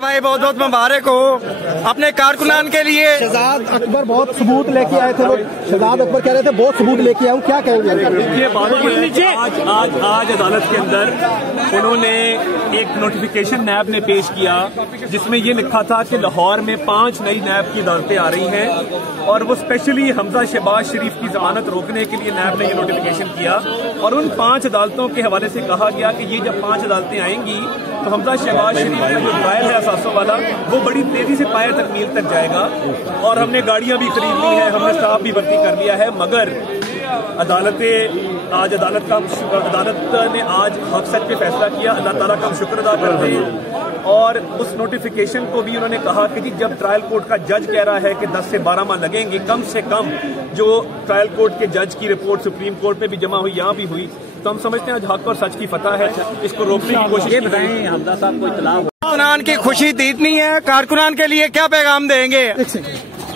भाई बहुत बहुत मुबारक हो अपने कारकुनान के लिए। शहजाद अकबर बहुत सबूत लेके आए थे, वो शहजाद अकबर कह रहे थे बहुत सबूत लेके आऊँ, क्या कहेंगे? आज अदालत के अंदर उन्होंने एक नोटिफिकेशन नैब ने पेश किया जिसमें ये लिखा था कि लाहौर में 5 नई नैब की अदालतें आ रही हैं और वो स्पेशली हमजा शहबाज शरीफ की जमानत रोकने के लिए नैब ने ये नोटिफिकेशन किया और उन 5 अदालतों के हवाले से कहा गया कि ये जब 5 अदालतें आएंगी तो हमजा शहबाज शरीफ का जो ट्रायल है असासों वाला वो बड़ी तेजी से पाया तकमील तक जाएगा और हमने गाड़ियां भी खरीद ली हैं, हमने स्टाफ भी भर्ती कर लिया है। मगर अदालत ने आज हक सच पे फैसला किया, अल्लाह ताला का हम शुक्र अदा करते हैं। और उस नोटिफिकेशन को भी उन्होंने कहा कि जी जब ट्रायल कोर्ट का जज कह रहा है कि 10 से 12 माह लगेंगे, कम से कम जो ट्रायल कोर्ट के जज की रिपोर्ट सुप्रीम कोर्ट में भी जमा हुई, यहाँ भी हुई, तो हम समझते हैं आज हक और सच की फतह है, इसको रोकने की कोशिश। ये बताएं हमजा साहब को इत्तला कारकुनान की खुशी तो इतनी है, कारकुनान के लिए क्या पैगाम देंगे?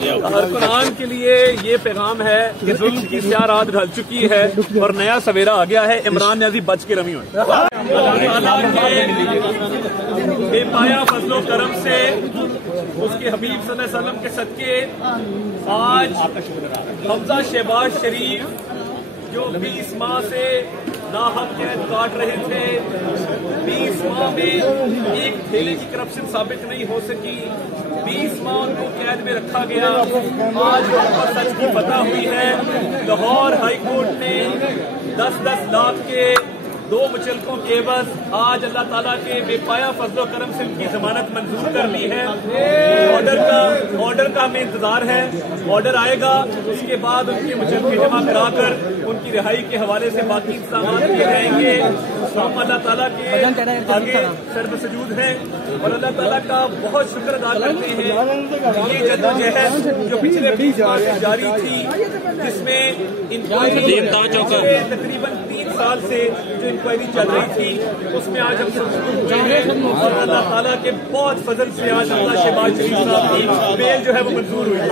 कारकुनान के लिए ये पैगाम है कि जुल्म की स्याह रात ढल चुकी है और नया सवेरा आ गया है। इमरान न्याजी बच के रमी हुई बेपाया फजलो करम से उसके हबीब सल्लल्लाहु अलैहि वसल्लम के सदके आज हमजा शहबाज शरीफ जो 20 माह से नाहक कैद काट रहे थे, 20 माह में एक थैले की करप्शन साबित नहीं हो सकी, 20 माह उनको कैद में रखा गया। आज उनपर सच की फतह हुई है। लाहौर हाई कोर्ट ने 10-10 लाख के 2 मुचलकों के एवज आज अल्लाह ताला के बेपाया फजलो करम से उनकी जमानत मंजूर कर ली है। ऑर्डर का हमें इंतजार है, ऑर्डर आएगा उसके बाद उनके मुचलके जमा कराकर उनकी रिहाई के हवाले से बाकी इंतजाम किए जाएंगे। हम अल्लाह ताला के आगे सर्वसजूद हैं और अल्लाह ताला का बहुत शुक्र अदा करते हैं। ये जद्दोजहद जो पिछले 20 माह से जारी थी, जिसमें तकरीबन 3 साल से जो इंक्वायरी चल रही थी, उसमें आज हम सक्सेसफुल हुए हैं और अल्लाह ताला के बहुत फजल से आज हमजा शहबाज शरीफ साहब की बेल जो है वो मंजूर हुई है।